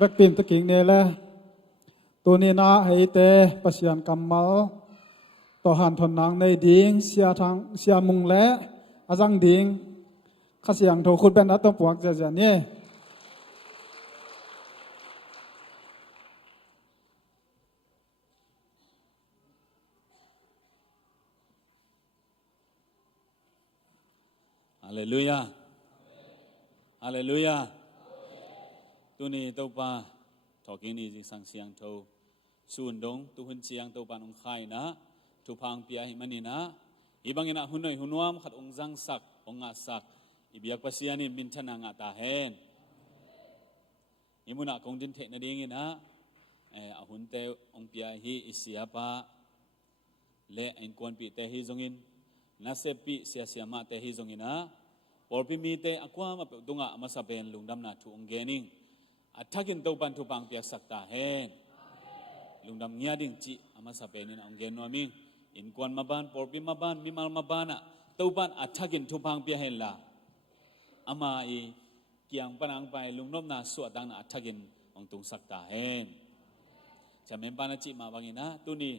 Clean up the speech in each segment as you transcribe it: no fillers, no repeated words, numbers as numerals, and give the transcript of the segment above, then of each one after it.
vek pin ta king ne la tu ni na hei te pasian kamal to han thon nang nei ding sia mung le azang ding khasiang tho khut ben na to puak ja ja ne Hallelujah. Hallelujah. Tu ni tau pa talking ni jing sang siang tau sun dong tu hun siang tau pa nong khai na tu phang pia hi mani na ibang ina hunoi hunuam khat ong jang sak ong nga sak ibiak pasiani min thana nga ta hen imuna kong din the na ding ina ahun te ong pia hi isia pa le en kon pi te hi zongin na se pi sia ma te hi zongina por pi mi te akwa ma dunga ama saben lungdam na thu ong gening athakin to pan thu pang piak sakta hen lungdam nya ding chi ama saben ni ong gen no mi in kon ma ban por pi ma ban mi mal ma bana to pan athakin thu pang pia hen la ama i kiang panang pai lungnom na su dang na athakin ong tung sakta hen chamem pana chi ma bangina tu ni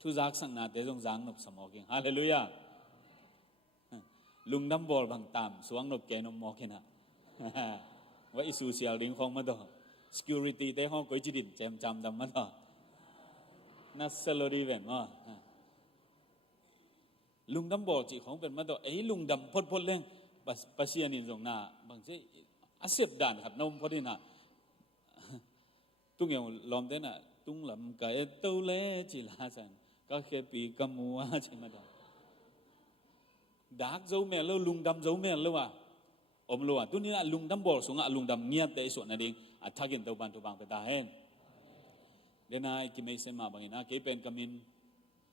thu jak sang na te jong jang nop samoking hallelujah lungdam bol bang tam suang nop ke nom mo kena wa isu sial ding khong ma do security te hong koi chi din chem cham dam ma do na salary ven ma lungdam bol chi khong pen ma do ei lungdam phot phot leng pasian in jong na bang se asep dan khat nom phot na tung yong lom te na tung lam ka e to le chi la san ka khe pi kamua chi ma do dak zo me lo lungdam zo me lo wa om lo wa tu ni la lungdam bol sunga lungdam ngiat te so na ding athakin to ban to bang pe ta hen denai ki me sen ma bangina ke pen kamin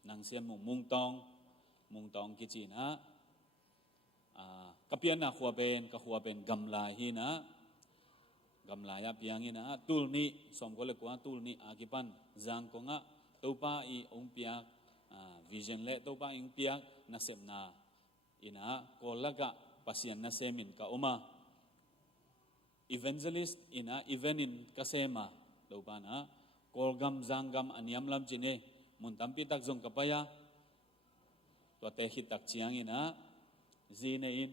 nang siam mung tong ki chi na kapian na khwa ben gamla hi na gamla ya piang ina tul ni som ko le kwa tul ni akipan jang ko nga to pa i ong piak vision le to pa ing piak na sem na ina kolaga pasian na semin ka uma evangelist ina even in kasema do ba na kolgam zanggam aniam lam chine mun tampi tak jong kapaya to te hit tak chiang ina zine in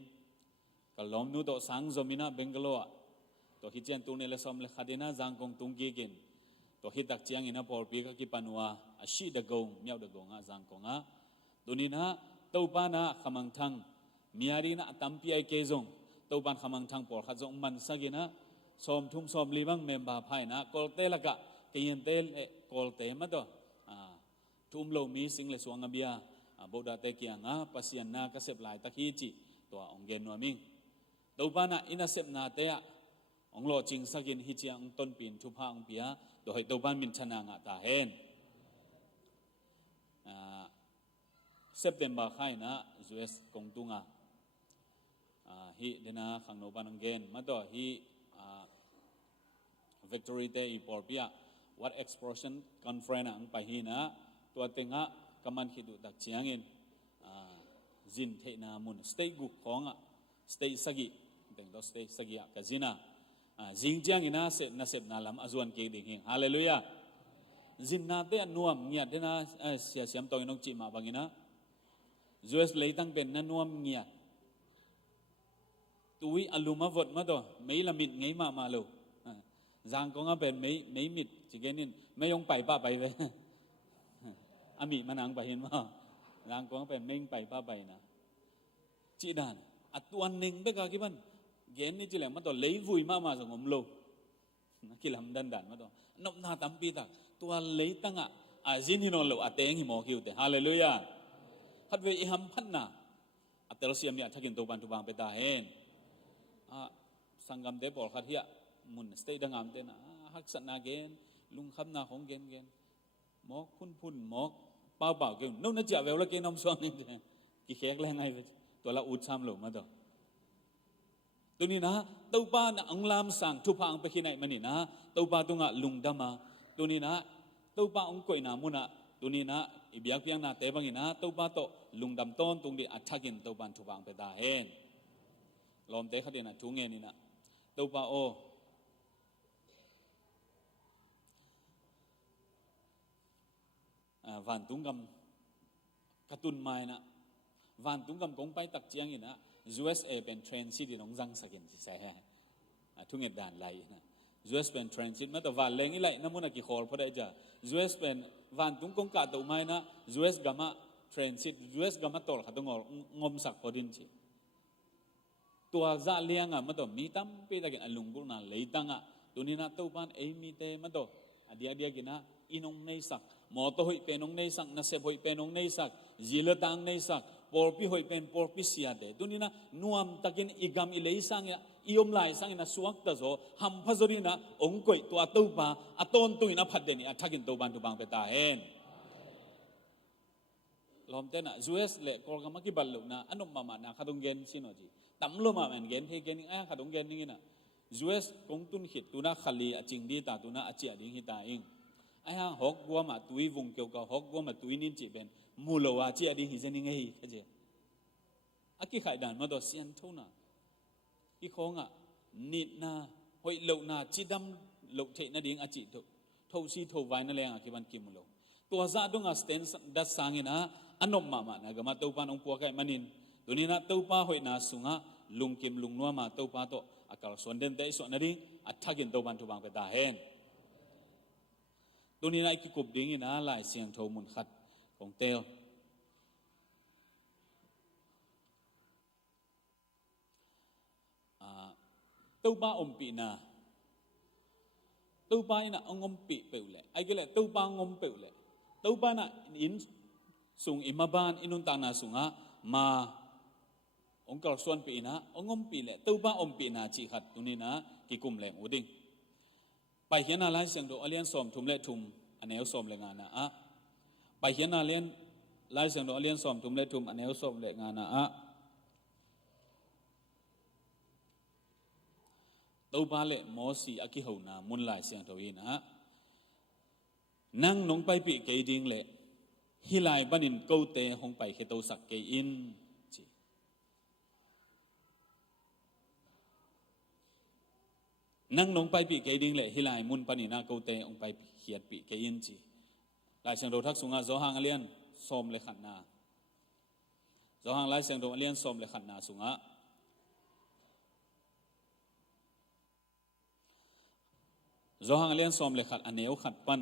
kalom nu do sang zomina Bangalore to hichen tu ne le som le khadina jangkong tungki gin to hit tak chiang ina por pi ka ki panwa ashi da gong miao da gong a jangkong a tunina to pa na khamang thang miari na tampi ai ke jong to ban khamang thang por kha jong man sagina som thum som libang memba phai na kolte laka keyen tel kolte ma do thum lo mi sing le suang abia boda te kianga pasian na ka sep lai takhi chi to ong gen no ming to pa na ina sep na te a ong lo ching sakin hi chiang ton pin thu phang pia do hoi to ban min thana nga ta hen September khai na US kong tunga hi dena khang no ban gen ma do hi victory day por pia what expression conference ang pa hi na to tenga kaman khidu dak chiangin zin the na mun stay gu khonga stay sagi teng do stay sagi ka zina jing jiang ina se na sep na lam azuan ke ding hi hallelujah zin na te nuam ngia dena sia siam to inong chi ma bangina US leitang pen na nuam ngia tui aluma vot ma do mei lamit ngei ma lo jang ko nga pen mei mit chi genin mei yong pai pa pai ve ami manang pa hin ma jang ko nga pen meng pai pa pai na chi dan atuan ning be ka ki ban gen ni chi le ma do lei vui ma jong lo ki lam dan ma do nop na tampi tak tua lei tanga azin hi no lo ateng hi mo kiu te hallelujah hat ve i ham phan na atel siam ya thakin to ban tu bang pe ta hen sangam de por khat hia mun stay dangam te na hak sat na gen lung kham na khong gen mok phun mok pau ke no na cha ve la ke nom song ni ki khek le ngai ve to la ut sam lo ma do tu ni na to pa na ang lam sang thu phang pe khinai mani na to pa tu nga lung dama tu ni na to pa ong koi na muna tu ni na ibiak piang na te bangina to pa to lung dam ton tung di athakin to ban thu phang pe ta hen lom te khadina thu nge ni na to pa o วันตุงกำกระตุนไม้นะวันตุงกำกงไปตักเจียงอีนะ USA เป็นเทรนซิตี้น้องจังสักอย่างที่ใช่ฮะทุ่งเอ็ดด่านไหลนะ US เป็นเทรนซิตี้แม้แต่วันเล้งอีไหลน้ำมันกี่ขอลพอได้จ้ะ US เป็นวันตุงกงกะตัวไม้นะ US กำมาเทรนซิตี้ US กำมาตอลขัดงงมสักพอดินชีตัวจ่าเลี้ยงมันตัวมีตั้มไปตะกันลุงกุลน่ะเลยตั้งตัวนี้นะตัวบ้านมีเตมันตัวเดียกินะอินงในสักหมอตัวหอยเป็นงในสักนักเสพหอยเป็นงในสักจิลตังในสักปอร์ปีหอยเป็นปอร์ปีเสียเดตัวนี้นะนัวมตะกินอีกามอิเลยสังอิยมไลสังนะสวกตะโซฮัมพัซรีนะองค์กอยตัวตัวบ้าต้นตัวนี้นะพัดเดนี่ทักินตัวบ้านตัวบางเปตาเห็นลอมเต้นUS เล่กอลกามากิบัลลุนะอันนมานะขัดงเกนสิโนจีตั้มลมามันเกนเฮเกนขัดงเกนนี่นะ US กงตุนหิตตัวนะขัลีจิงดีตาตัวนะอจิอดิงหิตาเองฮอกบัวมาตุยวงเกี่ยวกับฮอกบัวมาตุยนินจีเป็นมูลว่าจิอดิงหิเจนิงเฮขจอากิไข่ด่านมาตัวเสียนเท่าน่ะอีโคงนิดนาหอยเหล่านาจิดำเหล่าเทนดิ่งอจิทุซีทุวายนั่นแหละกิบันกิมโลตัวซาดุงสเตนดัสสังนะอันนมมานะก็มาตัวปานองปัวไก่มันินตัวนี้นะตัวป้าหอยนาสุงะลุงกิมลุงนัวมาตัวป้าโตอากาศส่วนเด่นแต่ส่วนนั้นอัฐกินตัวบันทุบังไปตาเห็นตัวนี้นะกิกุบดิ่งนะลายเสียงโทมุนขัดของเตลตัวป้าอมปีนาตัวป้าน่ะองมปีเปล่าเลยไอ้ก็เลยตัวป้างมเปล่าเลยตัวป้าน่ะอินสุงอิมาบานอินุนตานาสุงะมาองค์กรส่วนปีนะองมปีเลยตัวป้าอมปีนาจีขัดตัวนี้นะกิกุมแรงอุดิงไปเห็นอะไรเสียงโดอเลียนสอมทุมเละทุมอันนี้เอาสอมเลยงานนะไปเห็นอะไรไล่เสียงโดอเลียนสอมทุมเละทุมอันนี้เอาสอมเลยงานนะตัวป้าเละมอสีอากิหูนามุนไล่เสียงโดอีนะนั่งนงไปปีเกดิงเละฮิไลบันินเกาเตะหงไปเขตสักเกอินจีนั่งนงไปปีเกดิงเละฮิไลมุนปานินาเกาเตะหงไปเขียดปีเกอินจีไล่เสียงโดทักสุงาโซฮังเลียนสอมเลยขันนาโซฮังไล่เสียงโดเลียนสอมเลยขันนาสุงาโซฮังเลียนสอมเลยขัดอันเนวขัดปัน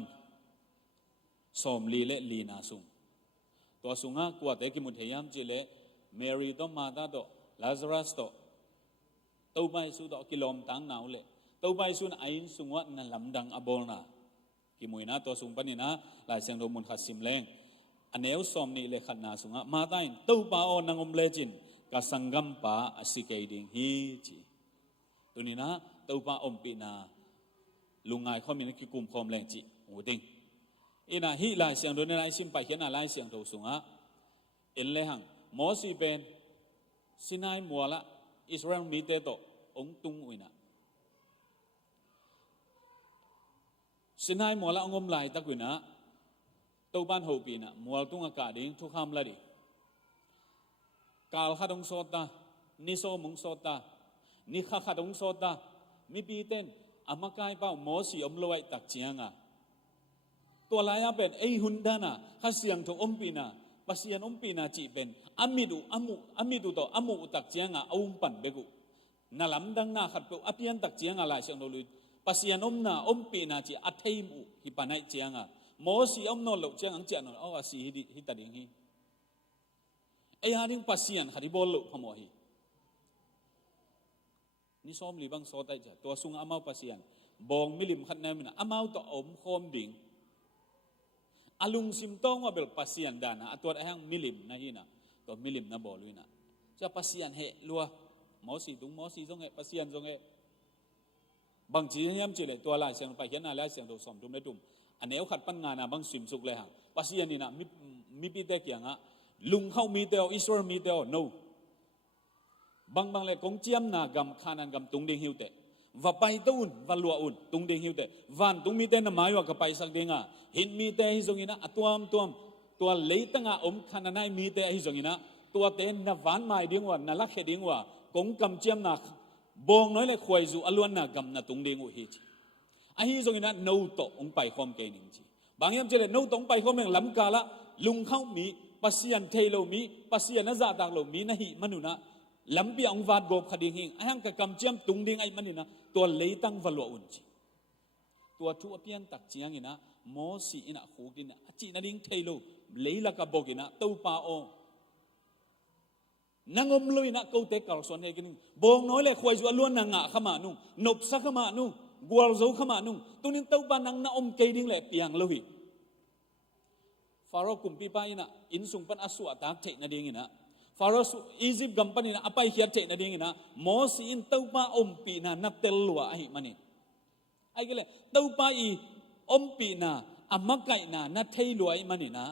สอมลีเละลีนาสุงตัวสุงะกว่าแต่กิมุนเทียมจิเลเมรีโตมาตาโตลาซารัสโตตัวใบสุดกิโลมตังนาวเละตัวใบสุนไอน์สุงวะนั่นลำดังอบอลนากิมุยนะตัวสุงปนินะลายเสียงโดมุนขัดสิมเลงอันเนวสอมนี่เลขัดนาสุงะมาตายตัวป้าโอนังอมเลจินกสังกัมป้าอสิเกดิงฮีจีตัวนี้นะตัวป้าอมปีนาลุงไงเขามีนักกุมคอมแรงจีหูดิงอินาฮิลายเสียงโดนในสิมไปเขียนอะไรเสียงโดสุงะอินเลหังมอสีเป็นสินายมัวละอิสราเอลมีเตโตองตุงอุยนะสินายมัวละองมลายตะกุยนะตัวบ้านหูปีนะมัวตุงอากาศดิ้งทุกคำละดิกาลขัดองโซตานิโซมุงโซตานิข้าขัดองโซตามีปีเต้นอามากายเป้ามอสีอมลอยตักเจียงตัวลายเป็นไอหุ่นดานะข้าเสียงถูกอมปีนาปัสยานอมปีนาจีเป็นอามิดูต่ออามุตักเจียงอาอุมปันเบกุนาลำดังนาขัดเปออภิยันตักเจียงอะไรเสียงโดลุยปัสยานอมนาอมปีนาจีอัฐิมุฮิปานายเจียงมอสีอมโนหลกเจียงอังเจียนเอาอาศีฮิตาดิงฮีไอฮาดิงปัสยานขัดบอลลุพมอฮีนี่ซ้อมลีบังโซตัยจ้ะตัวสุงอามาปัสยานบองมิลิมขัดแนมินะอามาต่ออมโคมดิ่งอาลุงซิมต้องว่าเบลปัสยานดานะตัวไอ้ห้างมิลิมนะฮีนะตัวมิลิมนะบอลุยนะจะปัสยานเหลัวหมอสีตุงหมอสีทรงเหปัสยานทรงเหบางทีย้ำจีเลยตัวลายเสียงไปเห็นอะไรเสียงตัวสมทุมได้ตุ่มอันนี้เขาขัดปัญงานนะบางสิมสุกเลยฮะปัสยานนี่นะมีปีเตกี่ยงอ่ะลุงเข้ามีเตออิสราเอลมีเตอ no บางเลยกงเจียมนากำขานันกำตุงเดงหิวเตว่าไปตุนว่าลัวอุนตุงเดงหิวเตวันตุงมีเตนมาอยู่กับไปสักเดงอ่ะเห็นมีเตฮิจงินะตัวเลี้ยตั้งอมขานันให้มีเตฮิจงินะตัวเตนนวันไม่เดียงว่านั่นลักเฮเดียงว่ากงกำเจียมนักบองน้อยเลยควยจูอล้วนนากำนาตุงเดงอุฮิจไอฮิจงินะโนโตองไปความเกนิงจี บางยามเจริญโน้ตรงไปเขาเมืองลำกาละลุงเข้ามีปัสยันเทโลมีปัสยันนาซาตากโลมีนะฮิมนุนะลำเปียงวาดโกบขดิงหิงอ้างกับกำเจียมตุงดิงไอ้มันนี่นะตัวเลยตั้งวัลวอุ่นจีตัวทุเปียนตักเจียงอินะโมสีอินะหูกินะจีนาดิงเทโลเลยละกับบอกอินะตู้ปาโอนังอมลุยนะกูเตะกอลส่วนเฮกินบงน้อยเลยควยจวนล้วนนางะขมานุ่งนบสักขมานุ่งกัวโซขมานุ่งตัวนี้ตู้ปานังนะอมเกดิงเลยเปียงลุยฟาโรกุมปีไปนะอินสุงปันอสุอัตากเทนาดิงอินะฟาโรห์อียิปต์กัมปันอินะอภัยเขียเทนาดิงอินะโมสีอินตู้ปาอมปีนะนับเตลัวไอ้มันนี่ไอ้ก็เลยตู้ปาอีอมปีนะอามักไก่นะนัดเทลัวไอ้มันนี่นะ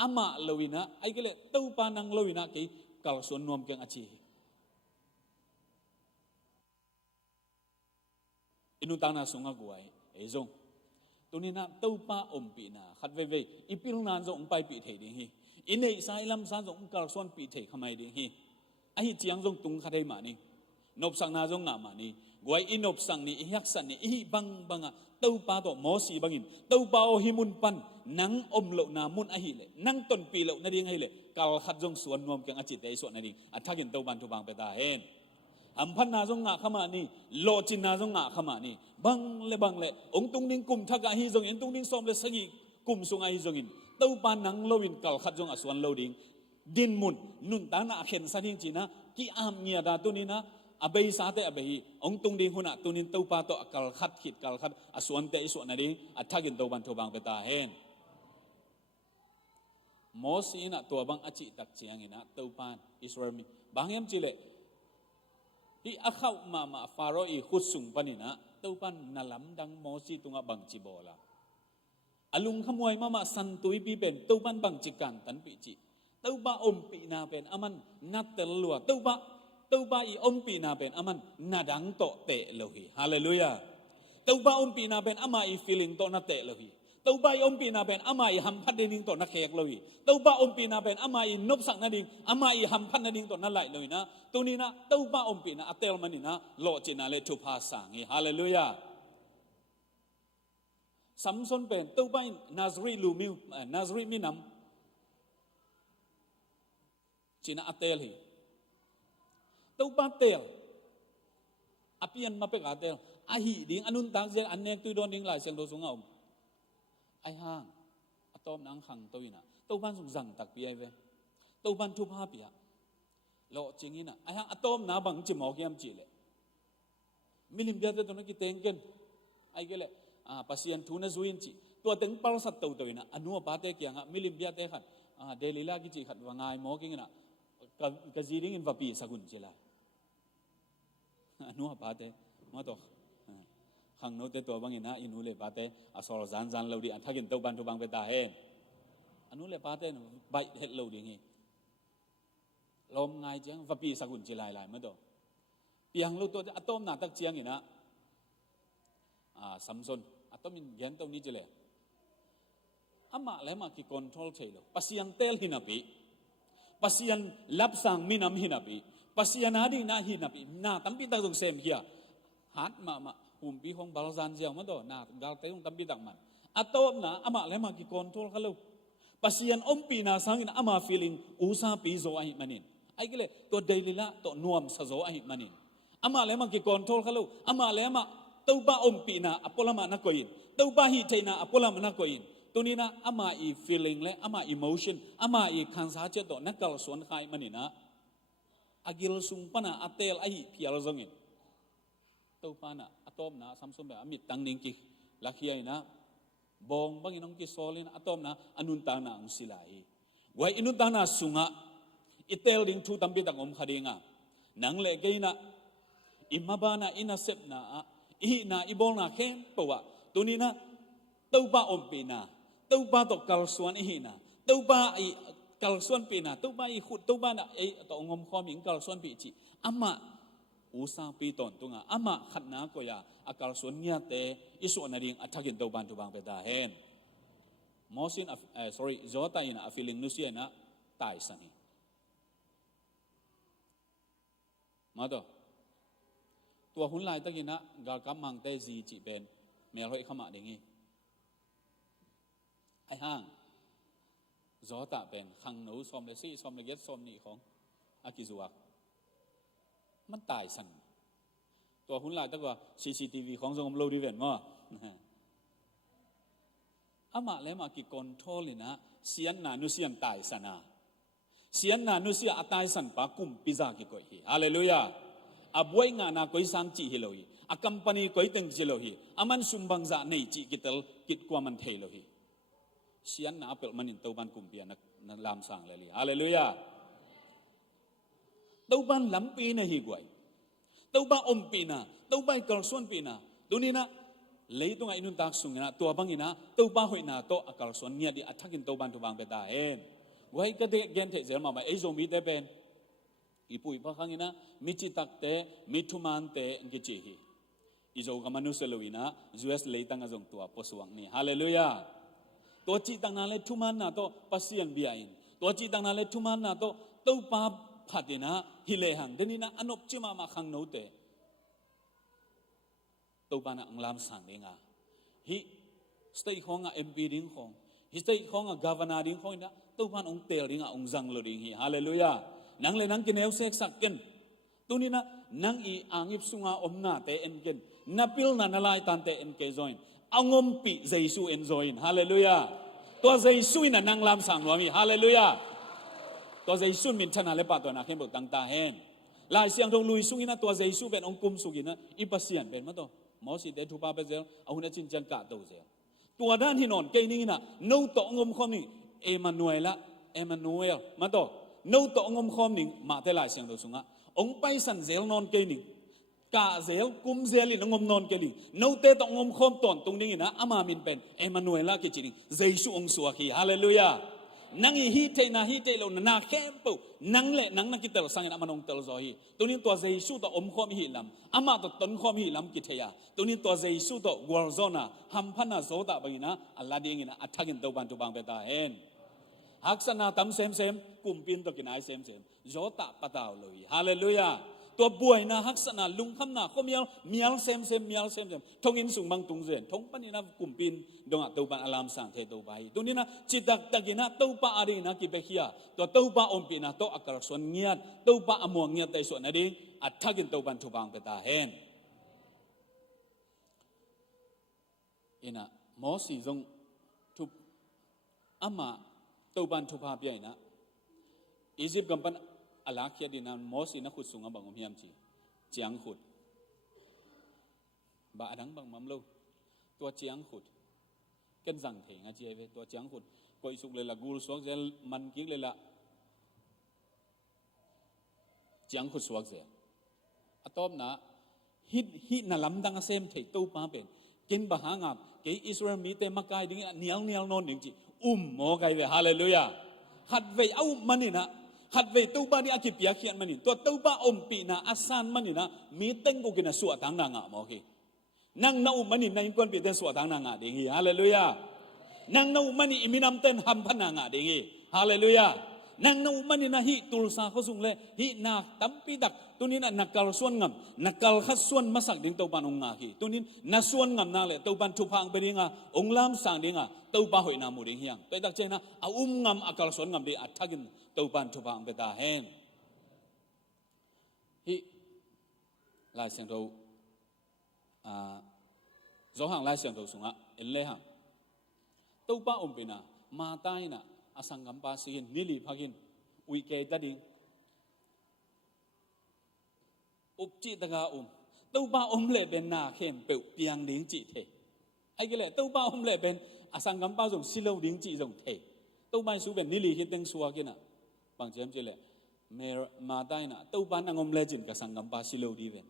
อามาลุยนะไอ้ก็เลยตู้ปานังลุยนะกี่กาลส่วนนวมเกียงอาชีอินุตังนาสุงกวยเอซงตัวนี้นะตู้ป้าอมปีนาขัดเว่ยอีพิลนานจงไปปีเทดิฮีอินเนสายลำซานจงกาลส่วนปีเทขมายดิฮีไอ้เจียงจงตุงขัดให้มานี่นบสังนาจงงามานี่กวยอินบสังนี่อีฮักสันนี่อีบังบังอ่ะตู้ป้าตัวโมสีบังอินตู้ป้าโอหิมุนปันนังอมเหล่านามุนไอหิเลนังต้นปีเหล่านาดิงไอเลกาลขัดจงส่วนนวมเกียงอาจิตไอส่วนนาดิงอัฐกินเต้าบันทุบังเปตาเฮนอัมพันนาจงงาขมานี่โลจินนาจงงาขมานี่บังเลองตุงดิงกุมทักอาฮิจงอินตุงดิงสอมเลสกีกุมสุงอาฮิจงอินเต้าปานังโลวินกาลขัดจงอส่วนโลดิงดินมุนนุนตานาเข็นสันิงจีนะกีอามเงียดาตุนี้นะอาเบยสาเตอเบยองตุงดิงหุนะตุนินเต้าปาโตกาลขัดขิดกาลขัดอส่วนเตอส่วนนาดิงอัฐกินเต้าบันทุบังเปตาเฮนโมสีนะตัวบังอจิตักเจียงอินะเต้าปานอิสราเอลบางยามจิเลที่อาเข้ามาฟาโรห์อีขุดสุงปนินะเต้าปันนาลำดังโมซีตุงบังจิโบลาอลุงขโมยมาสันตุยปีเป็นเต้าปันบังจิกันตันปีจิเต้าบ้าอมปีนาเป็นอามันนัดเตลัวเต้าบ้าอีอมปีนาเป็นอามันนาดังโตเตะโลหิฮาเลลูยาเต้าบ้าอมปีนาเป็นอามาอีฟีลิงโตนัดเตะโลหิเต้าบ้าอมปีนาเป็นอามาอีหัมพัดดิงโตนักเขกโลหิเต้าบ้าอมปีนาเป็นอามาอีนบสักนาดิงอามาอีหัมพัดนาดิงโตนัดไหลเลยนะตัวนี้นะเต้าบ้าอมปีนาอัตเตลมันนี่นะโลจินาเลทุพาสังฮาเลลูยาสัมสนเป็นเต้าบ้านาซรีลูมิวนาซรีมินัมจินาอัตเตลฮีเต้าบ้าเตลอภิยันมาเป็นอัตเตลอาฮีดิงอนุนตังเจอันเนกตุยโดนดิงหลายเสียงโดสุงเอาไอ้ห้างอะตอมนังขังตัวน่ะตัวบ้านสุงจังตักปีไอเวตัวบ้านทุบห้าปีอะโลจริงนี่น่ะไอ้ห้างอะตอมน้าบังจิมอกี้ยมจีเลยมิลิมเบียดตัวนักกิเตงกันไอ้ก็เลยปัสยันทูน่ะจุยนจีตัวตึงปาร์สัตตัวน่ะอนุปาเตกียงอะมิลิมเบียดขัดเดลิลากิจีขัดว่างไงมอกี้น่ะกะจีริงอินวาปีสักุนจีละอนุปาเตมาตัวขังโน้ตตัวบางอินะอินุเลปาเตอสอร์จันเราดีอันทักินเต้าบันทุบังเปตาเฮนอนุเลปาเตใบเฮดเราดีงี้ลมไงเจียงวปีสกุลจิลายมาตัวเปียงเราตัวอะตอมหนาตักเจียงอินะสัมสนอะตอมอินเย็นตัวนี้จิเลอามาแล้วมาคิคอนโทรลเชลปัสยันเตลหินาปีปัสยันลับสังมินามหินาปีปัสยันนาดีนาหินาปีนาตั้มปีตั้งตรงเซมเฮียฮัดมาหุ่มปีของบาลซานเจียวมาตัวนาดาลเตยงตั้มปีตั้งมันอะตอมนะอามาแล้วมาคิคอนโทรลเขาเลยปัสยันอมปีนาสังอินอามาฟีลิงอุซาปีโซไอมันินไอ้ก็เลยตัวเดลิละตัวนวมสะโซไอมันินอามาแล้วมาคิคอนโทรลเขาเลยอามาแล้วมาเต้าบ้าอมปีนาอพอลมานักโกยินเต้าบ้าฮิเทนาอพอลมานักโกยินตัวนี้นะอามาอีฟีลิ่งและอามาอิโมชันอามาอีคันซาเจตัวนักกลสวนใครมันนี่นะอากิลสุงปนะอัตเตลไอพิอาลซงอินตัวปานะอัตอมนะซัมซุมแบบอามิตังนิงกิลักยัยนะบองบางอินองกิโซลินอัตอมนะอนุนตานะอุสิลายไว้อนุนตานะสุงะอิเตลดิงทูตัมปิตังอมขดิงะนังเลกยนะอิมาบานะอินาเซปนะอีนะอิบอลนะเข็นปะวะตัวนี้นะตัวบ้าอมปีนาตัวบ้าตกกลส่วนอีนะตัวบ้าไอกลส่วนปีนาตัวบ้าอีขุดตัวบ้าน่ะไอตัวงมคอมิงกลส่วนปีจีอามาอุสาปีตอนตุงะอามาขัดนาก็ยาอากลส่วนเงียเตอิสุนาดิงอัฐกินตัวบ้านตัวบางเปตาเฮนมอสินsorry จอตายนะฟีลิงนุเซียนะตายสันีมาตัวหุ่นลายตะกินนะกากำมังเตจีจีเป็นเมลอยขมาดิ่งงี้ ไอ้ห้างจอตะเป็นขังหนูซอมเลซี่ซอมเลเกตซอมนี่ของอากิจวักมันตายสันตัวหุ่นลายตั้งว่า CCTV ของทรงโลดีเวนมั้งอามาแล้วมากิคอนโทรลเลยนะเสียนนานุเสียนตายสันนะเสียนนานุเสียตายสันปากุมพิซากิโกฮีฮาเลลูยาอาบวยงานาโกยสังจีฮิโลฮีอาคัมปานีโกยตึงจิโลฮีอามันสุมบังซาเนจิกิตลกิดกว่ามันเทโลฮีเสียนนาเปิลมันอินเตอร์บันกุมเปียนักลามสังเลยฮาเลลูยาเต้าบันลำปีนะฮีกวยเต้าบ้าอมปีนะเต้าบ้ากระส่วนปีนะดูนี่นะเลยตรงไอ้นุ่นตากสุงนะตัวบางอินะเต้าบ้าหอยนะโตอกระส่วนเนี่ยดิอัฐกินเต้าบันทุบางเบตาเองไว้ก็เด็กเกณฑ์เทเจอมาไอ้โจมีเตเป็นอีปุยพักอินะมิจิตักเตมิทุมันเตงกิจิฮีอีโจกับมนุษย์เลวินะจูเอสเลยตั้งกระจงตัวปสวงนี่ฮาเลลูยาตัวจิตังนาเลทุมันนะโตปัสยันเบียอินตัวจิตังนาเลทุมันนะโตเต้าบ้าพัดนะฮิเลหังเดนินะอันอบจิมามาขังโนเตตัวบ้านอังลามสังเดงาฮิสเตย์ของอ่ะ MP ดิ้งของฮิสเตย์ของอ่ะ Governor ดิ้งของนะตัวบ้านองเตลดิ้งอ่ะองจังโลดิ้งฮิฮาเลลูยานังเลนังกินเอวเซ็กสักกันตัวนี้นะนังอีอ่างอิบสุงาอมนาเตเอ็นกันนับพิลนันลายตันเตเอ็นเกจอยน์เอางมปีเจซูเอ็นจอยน์ฮาเลลูยาตัวเจซูน่ะนังลามสังวามีฮาเลลูยาตัวเจซูมินชนะเลปะตัวนักเห็นบอกตั้งตาเห็นลายเสียงตรงลุยสุกินะตัวเจซูเป็นองคุมสุกินะอีปัสเซียนเป็นมั้งตัวมอสิเดทุบาเปเซลเอาหุ่นจินจันกะตัวเซลตัวด้านที่นอนเกนี่นะโนตองมคอมนี่เอมานูเอลมาตัวโนตองมคอมนี่มาแต่ลายเสียงตัวสุงะองไปสันเซลนอนเกนี่กาเซลกุมเซลินงมนอนเกนี่โนเตตองมคอมตอนตรงนี้นะอามามินเป็นเอมานูเอลกิจินิเจซูองสวาคีฮาเลลูยานังฮีเทนาฮีเทโลนาเข้มปูนังเละนังนักกิตเตลสังเกตอามันองเตลซอฮีตัวนี้ตัวเจซูตัวอมคอมฮีลำอามาตัวต้นคอมฮีลำกิเทียตัวนี้ตัวเจซูตัววอลโซนาฮัมพันนาโซตาบางนะอัลลาดีงินะอัฐกินตัวบันตุบังเบตาเฮนฮักษณะตั้มเซมกุมปินตัวกินไอเซมโจตาปะตาวเลยฮาเลลูยาตัวป่วยนะฮักษณะลุงคำนาก็มียลเซมทงอินสุงบังตุงเซนทงปันนี่นะกุมปินดงอ่ะตัวบันอลามสังเทตัวใบตัวนี้นะจิตตะกินะตัวปะอะไรนะกิเบคียตัวปะอมปินะตัวอักษรส่วนเงียดตัวปะอมวงเงียดแต่ส่วนนั้นดิอัฐกินตัวบันทุบังเปตาเฮนอินะมอสีจงทุบอามาตัวบันทุบาเปียนะอียิปต์กัมปันอลาคียดินามอสีนักขุดสุงบังอมยามจีเจียงขุดบาดังบังมัมโลตัวเจียงขุดกันสั่งเถงอาเจียเวตัวเจียงขุดก็อิสุกเลยละกูรสวกเซลมันกิกเลยละเจียงขุดสวกเซลอะตอมนะฮินาลำดังเซมเถตู้ป้าเป็นกินบะหางามเกอิสราเอลมีเตมักไกดิ้งเนียลนอนดิ้งจีหมอไกเวฮาเลลูยาหัดเวเอามันนี่นะหัดเวตู้บ้านนี่อากิเปียเขียนมันนี่ตัวตู้บ้าอมปีนะอาซานมันนี่นะมีเต็งกูกินสวดทางนางะหมอคีนั่งนาอุมันนี่ในกวนปีเต็งสวดทางนางะดิ้งฮีฮาเลลูยานั่งนาอุมันนี่อิมินำเต็นฮัมพันนางะดิ้งฮีฮาเลลูยานั่งนาอุมันนี่นะฮิตุลซาเขาสุงเลยฮินาตั้มปีดักตัวนี้นะนักการส่วนงำนักการขัดส่วนมาสักดิ้งตู้บ้านองงาคีตัวนี้นักส่วนงำนั่งเลยตู้บ้านทุพังไปดิ้งอ่ะองลามสังดิ้งอ่ะตู้บ้านหอยนามูดิ้งเฮียงไปดักเจนะเอางำอักการส่วนงำดีอัดทักินตัวบันทุบังเบตาเฮนฮิลายเสียงเราโจหังลายเสียงเราสุงะเอลเลหังตัวบ้าอมเป็นมาตายนะอาสังกัมปาสินนิลิพักินวิเกตดิ้งอุปจิตกาตัวบ้าอมเล่เป็นนาเข้มเปิลเปียงดิ้งจิเทไอ้ก็เลยตัวบ้าอมเล่เป็นอาสังกัมปาส่งสิโลดิ้งจิส่งเทตัวบ้าสูเป็นนิลิฮิตเต็งสัวกินะบางเจมเจเลเมมาได้นะตัวบ้านนางอมเลจินกับสังกัมปาสิโลดีเวน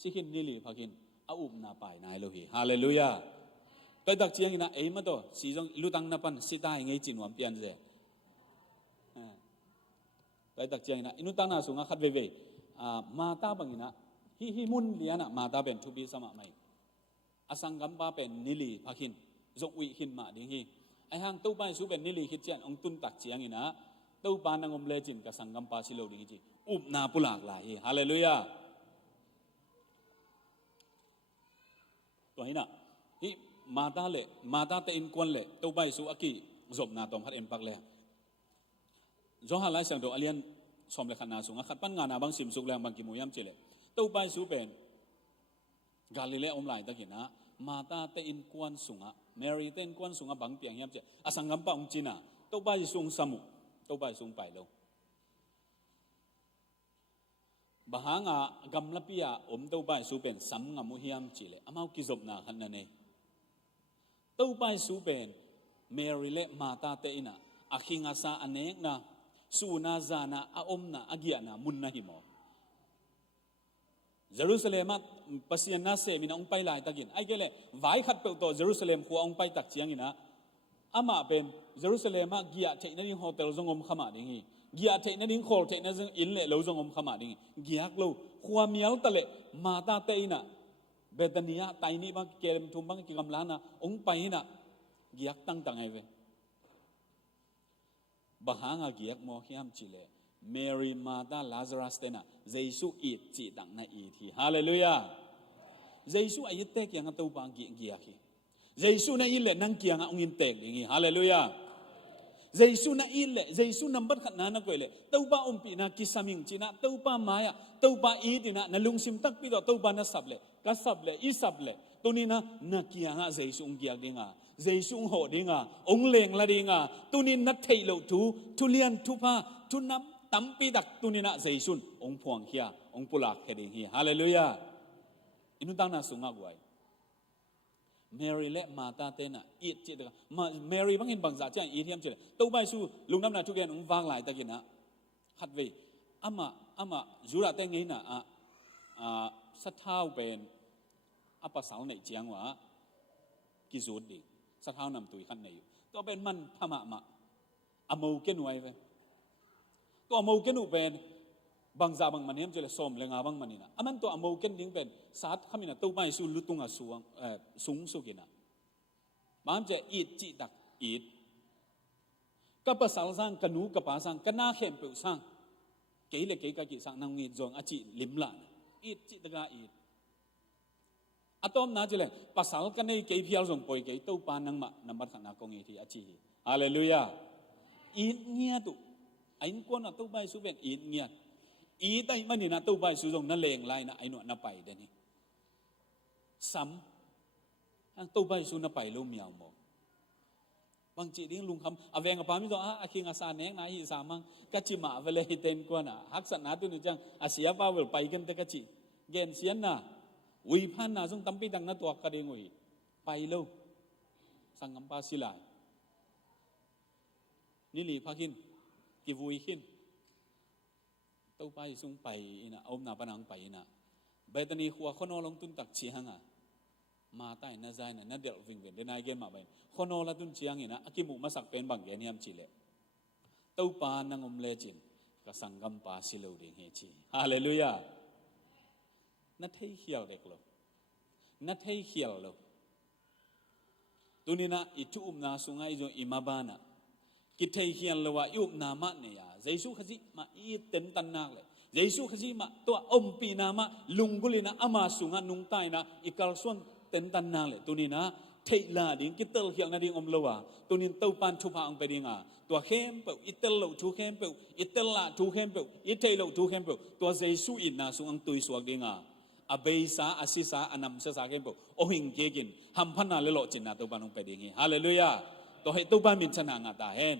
สิขินนิลิพักินอาอุบนาไปนายโลหีฮาเลลูยาไปดักเจียงนะเอ้มาตัวสีจงลุตังนับปันสิตายไงจินวันเปียนเจไปดักเจียงนะอินุตังนาสุงะขัดเวมาตาบังนะฮิมุนเลียนะมาตาเป็นทุบีสมาไม่อาสังกัมปาเป็นนิลิพักินจงวิหินมาดิ้งฮีไอ้หางตู้บ้านสูเป็นนิลิคิดเจียนองตุนตักเจียงนะตู้บ้านนางอมเลจินกับสังกัมปาสิโลดิ้งจีอุบนาปุลากลายฮาเลลูยาตัวนี้นะที่ มาตาเล่มาตาเตอินกวนเล่ตัวใบสูอากีจบนาตอมพัดเอ็นปักเล่จอฮาไลสังโดอเลียนสมเลขันนาสุงขัดปันงานาบางสิมสุกแรงบางกิมุยามเจเลตัวใบสูเป็นกาลิเลอมไลตะกินะมาตาเตอินกวนสุงะเมรีเตอินกวนสุงะบางเปียงยามเจอสังกัมปะองจีน่าตัวใบสุงสมุตัวใบสุงไปโลบางงากำลับพิยาตัวใบสูเป็นสัมงามุฮิยามเจเลอามากิจบนาขันนั่นเองตัวใบสูเป็นเมรีเลมาตาเตอินะอาคิงอาซาอเนกนะสูนาซานะอาอมนะอากิยานะมุนนะฮิโมเยรูซาเล็มปัสยานาเซมินะองไปลายตะกินไอ้เกล่ไว้ขัดเปิลโตเยรูซาเล็มขัวองไปตักเชียงอินะอามาเป็นเยรูซาเล็มกิยาเทนดิ้งโฮเทลจงอมขมาดิ้งกิยาเทนดิ้งโคลเทนดิ้งอินเล่เราจงอมขมาดิ้งกิยากลูขัวมียลตะเล่มาตาเตอินะเบตานียาไตนี่บางเกลมทุมบางกิกำลานะองไปนะกิยากตั้งไงเวบางงากิยากมอฮิมจิเลเมรีมาตาลาซารัสเตนะเยซูอีจีดังในอีทีฮาเลลูยาเยซูอายุเตกยังตัวบางกิยาคีเยซูน่ะอิเลนังกิยังองอินเตกอย่างงี้ฮาเลลูยาเยซูน่ะอิเลเยซูนับบัดขันนักเวลตัวบ้าปีนะกิสามิงจีนะตัวบ้ามายาตัวบ้าอีดีนะนั่งลุงซิมตักปีตัวบ้านัสสับเลกัสสับเลอีสับเลตัวนี้นะนักกิยังเยซูองกิยาดิงาเยซูโหดิงาองเลงละดิงาตัวนี้นักเทโลทุเลียนทุพาทุนับตั้มปีดักตุนินะเจสุนองพวงเฮียองปุลักเฮดิงเฮียฮาเลลูยาอินุตังนาสุงากไว้เมรีและมาตาเตนะอีจิตมาเมรีบางเห็นบางจากอีเทียมเจเลยตัวใบสูลุงน้ำหนักทุกอย่างองวางหลายตะกินนะขัดเวอามาจุระเตงนี้นะสัทธาเป็นอัปสาวในเจียงวะกิจุดดิสัทธานำตุยขันในอยู่ตัวเป็นมันพม่ามาอโมเกนไว้เวตัวอโมเกนุเป็นบางจาบางมันเนี่ยจะเลยส่งเลยงาบางมันนี่นะมันตัวอโมเกนดิ้งเป็นสัตว์ขมินะตัวไม่สูลุตุงอาสูงสุกินะมันจะอีดจิตักอีดกับภาษาสังกันูกับภาษากันน่าเข้มเปล่าสังเกี่ยเลยเกี่ยกับกิสังนั่งมีจงอาจิลิมละอีดจิตกาอีดอะตอมน่าจะเลยภาษากันในเกี่ยพิอาร์จงปอยเกี่ยตัวปานังมานับบัตรขนาดกงอีที่อาจิฮาเลลูยาอีดเงียตุไอ้คนน่ะตัวใบสูเป็นอีเงียอีไตมันนี่นะตัวใบสูจงนั่นเลงไลนะไอ้หนวดน่ะไปเดนี่ซ้ำตัวใบสูน่ะไปลูกเมียวหมอบางจีดิ้งลุงคำอเวงกับพามิโตอาคิงอาซาเนงนะฮิสามังกัจจิมาเวลฮิเตนกวนฮักษณะตัวนี้จังอาเซียป้าเวลไปกันแต่กัจจิเกณฑ์เสียนนะวิพันนะจงตั้มปีดังนั้นตัวกระดิ่งวิไปลูกสังกัมปาสิลายนี่หลีพักินกิวุยขินตัวไปสุ่งไปนะอมนาปนังไปนะเบตนีขัวคนอลงตุนตักเชียงอ่ะมาใต้นาใจนะนั่นเดี๋ยววิ่งเวียนเดินนายเกณฑ์มาไปคนอละตุนเชียงนะอากิมุมาสักเป็นบางเกณฑ์ยามจิเลตัวปานังอมเลจินก็สังกัมปาสิโลดิเฮชีฮาเลลูยานัทให้เขียวเด็กเรานัทให้เขียวเราตัวนี้นะอิทุมนาสุงไงจงอิมาบานะกิเทเฮียนเลวะยุบนามะเนี่ยเยซูขจิมาอีเต็นตันนักเลยเยซูขจิมาตัวอมปีนามะลุงกุลินะอามาสุงานุงไตนะอีกาลส่วนเต็นตันนักเลยตัวนี้นะเทลาดิ้งกิเตลเฮียนนะดิ้งอมเลวะตัวนี้ตัวปันทุพางไปดิ้งอ่ะตัวเข้มเปล่าอิเตลเราทุเข้มเปล่าอิเตลละทุเข้มเปล่าอิเทลเราทุเข้มเปล่าตัวเยซูอินนะสุงตุยสวกดิ้งอ่ะอาเบย์ซาอาซิซาอันนำเสสาเข้มเปล่าโอหิงเกกินหัมพันนาเลโลจินนะตัวปันลงไปดิ้งฮาเลลูยาตัวให้ตัวปันมินชนะงาตาเห็น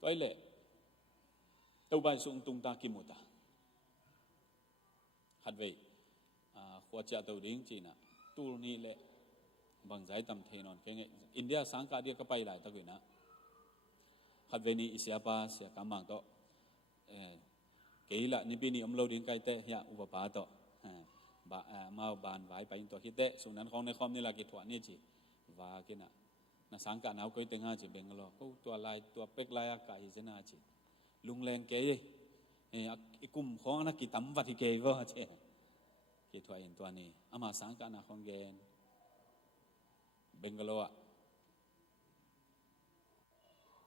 ตัวเล่ตัวใบสุงตุงตากิมุตาขัดเวขวดเจ้าตัวดิ้งจีน่ะตูนี่เล่บางใจตำเทนอนแค่ไงอินเดียสังกัดเดียก็ไปหลายตะกุยนะขัดเวนี่อิสยาปาเสียกำมังโตเกล้านี่ปีนี้อมโลดิ้งไกเตะยาอุปปาโตมาบานไว้ไปตัวคิดเตะสุนันของในคอมนี่ละกิถวานี่จีว่ากินะน่าสังกัดเอาก็ยังจีเบงกลอเขาตัวลายตัวเป็กลายอากาศจะน่าจีลุงแรงเกยกลุ่มของนักกิตั้มวัดที่เกยก็เช่กิถวายตัวนี้อามาสังกัดนาของเกนเบงกลอ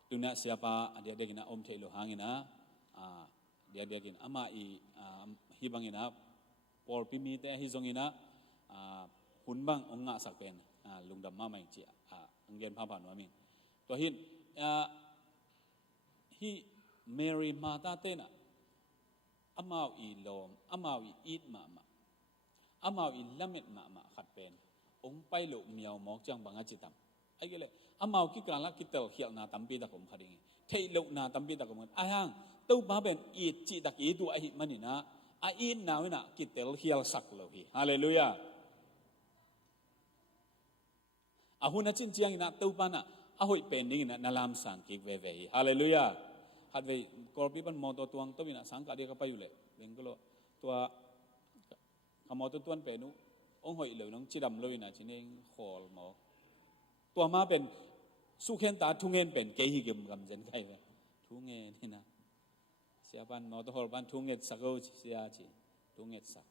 ตุน่าเสียปาเดียเด็กินะอมเทโลหางินะเดียกินอามาฮิบังินะพอลพิมีแต่ฮิจงินะ หุ่นบ้างองค์งะสักเป็นลุงดำมาไม่เจียอังเกนพาผ่านว่ามีตัวหินฮีเมรีมาตาเตนะอามาอีลมอามาอีดมาอามาอีละเม็ดมาขัดเป็นองไปโลเมียวมอกจังบังอาจิตามไอ้ก็เลยอามาคิดการละคิดเตลเขียวนาตัมปีตะกมขัดเองเทโลนาตัมปีตะกมไอ้ห่างตู้บ้าเป็นอีดจิตะกีตัวไอ้มันนี่นะไอ้อีดนาวินะคิดเตลเขียวสักโลฮีฮาเลลูยาอาหุนจินเจียงนะตู้บ้านะอาหุยเป็นนี่นะนาลามสังกิกเวเวฮีฮาเลลูยาฮัดเวกอร์บีบันมอตัวตวงตัววินะสังกัดเดียกับไปอยู่เลยเรื่องก็โลตัวขมอตัวต้นเป็นนู้องหอยเหลวน้องจีดำเลยนะจีเองขอลหมอตัวมาเป็นสุเขนตาทุ่งเงินเป็นเกยหิกมกำเจนไก่เว้ทุ่งเงินนี่นะเสียบันมอตัวหอบันทุ่งเงินสักเอาเสียจีทุ่งเงินสัก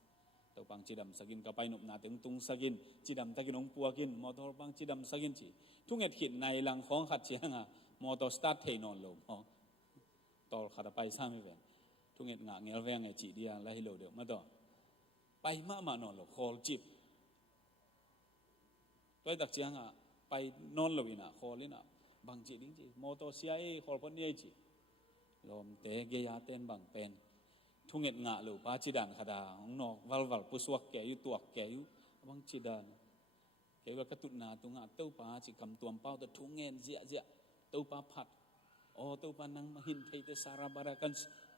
ตัวปังจีดำสักินกับไปนุบนาถึงตุงสักินจีดำตะกินองปัวกินมอตัวปังจีดำสักินจีทุ่งเงินขีดในหลังของขัดเชียงอ่ะมอตัวสตาร์ทเทนอนลงต่อขัดไปสร้างไม่เป็นทุ่งเงินงะเงี้ยแวงไงจีเดียแล้วให้โลเดียวมาต่อไปมานอนหลบคอจิบตัวตักเจียงอ่ะไปนอนหลบอีน่ะคอลิน่ะบางจีดิ้งจีมอเตอร์เซียคอร์ปอนเนียจีลมเตะเกียร์เต้นบางเป็นทุ่งเงินงะหรือป้าจีดันขดาของนอกวัลปุสวกแกอยู่ตัวแกอยู่บางจีดันแกว่ากระตุนนาตุงอ่ะเต้าป้าจีกำตัวเป้าแต่ทุ่งเงินเจียเต้าป้าผัดโอ้เต้าป้านั่งมาหินไทยแต่สาราบารากัน